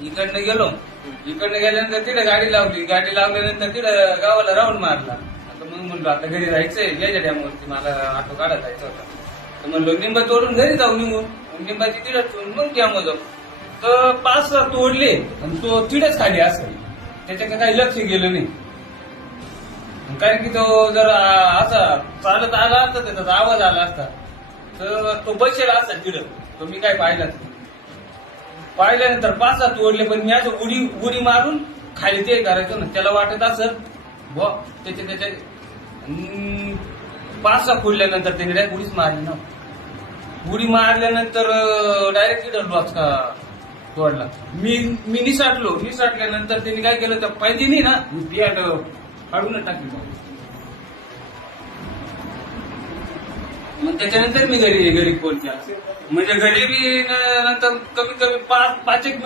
इकडनं गेलो. इकडनं गेल्यानंतर तिथे गाडी लावल्यानंतर तिथे गावाला राऊंड मारला. आता मग म्हणलो आता घरी जायचंय याच्या डॅमवरती मला ऑटो काढा जायचा होता. तर म्हणलो निंबा तोडून घरी जाऊ निघून. निंबाची तिडे मग डॅम जाऊ. तर 5 तोडले आणि तो तिडेच खाली असेल त्याच्याकडे काही लक्ष गेलं नाही. कारण की तो जर असा चालत आला असता त्याचा आवाज आला असता तर तो बसेल असता तिडं. तो मी काय पाहिलाच नाही. पाहिल्यानंतर 5 तोडले पण मी असं उडी मारून खाली ते करायचो ना. त्याला वाटत असत ब त्याच्या 5 फोडल्यानंतर त्याने डायरेक्ट उडीच मारली ना. उडी मारल्यानंतर डायरेक्ट तिथं लॉस का तोडला. मी निसाटल्यानंतर त्यांनी काय केलं त्या पायदीनी ना बियाड काढून टाकली. मग त्याच्यानंतर मी घरी फोन केला. म्हणजे घरी बी नंतर कमीत कमी 5 एक